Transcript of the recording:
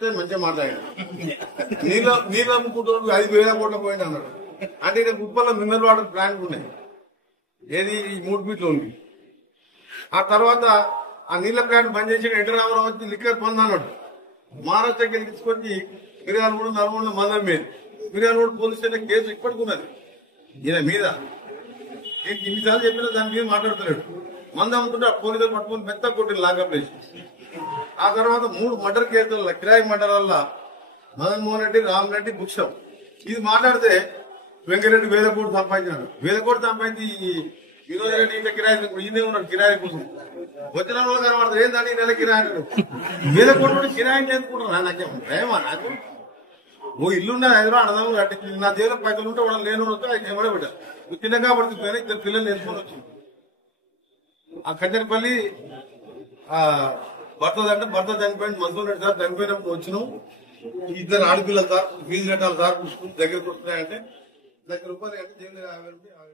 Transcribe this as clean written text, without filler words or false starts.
మంచిగా మాట్లాడాడు. నీళ్ళు అమ్ముకుంటూ 5,000 కోట్ల పోయింది అన్నాడు. అంటే ఇక్కడ కుప్పల్లో మినరల్ వాటర్ ప్లాంట్ ఉన్నాయి, ఏది 3 ఫీట్లు ఉంది. ఆ తర్వాత ఆ నీళ్ల ప్లాంట్ బంద్ చేసి ఎన్టీ రామారావు వచ్చి లిక్కర్ పొందన్నాడు. మహారాష్ట్రకి తీసుకొచ్చి మిర్యాలగూడ నల్గొండ మందం మీద మిర్యాలగూడ పోలీస్ స్టేషన్ కేసు ఇప్పటికున్నది ఈయన మీద. ఇన్నిసార్లు చెప్పినా దాని మీద మాట్లాడుతున్నాడు. మందం అమ్ముతుంటే ఆ పోలీసులు పట్టుకుని మెత్త కొట్టిన లాకప్ వేసి. ఆ తర్వాత 3 మర్డర్ కేసుల కిరాయి మర్డర్ వల్ల మదన్మోహన్ రెడ్డి, రామరెడ్డి, బుక్షం ఇది మాట్లాడితే వెంకరెడ్డి 1,000 కోట్లు సంపాదించాడు. 1,000 కోట్లు సంపాదించి వినోద్ రెడ్డి ఇంత కిరాయి ఈయనే ఉన్నాడు కిరాయి కోసం. వచ్చిన వాళ్ళు కనబడతారు ఏంటని నెల కిరాయి అన్నాడు. 1,000 కోట్లు కిరాయి చేసుకుంటున్నా నాకేం భయమా? నాకు ఓ ఇల్లున్నా హైదరాబాద్ అడదాము కట్టి నా దేవుల పైసలు ఉంటే వాళ్ళు లేని ఎవడో బిడ్డ చిన్నగా పడుతుంది. 2 పిల్లలు నేర్చుకొని వచ్చింది. ఆ కంచనపల్లి భర్త చనిపోయింది, మధుమోహన్ రెడ్డి సార్ చనిపోయినప్పుడు వచ్చినాం. 2 ఆడపిల్లలు సార్ ఫీజు కట్టాలి సార్ దగ్గరకు వస్తున్నాయంటే ₹1,00,000 అంటే జైలు 50 రూపాయలు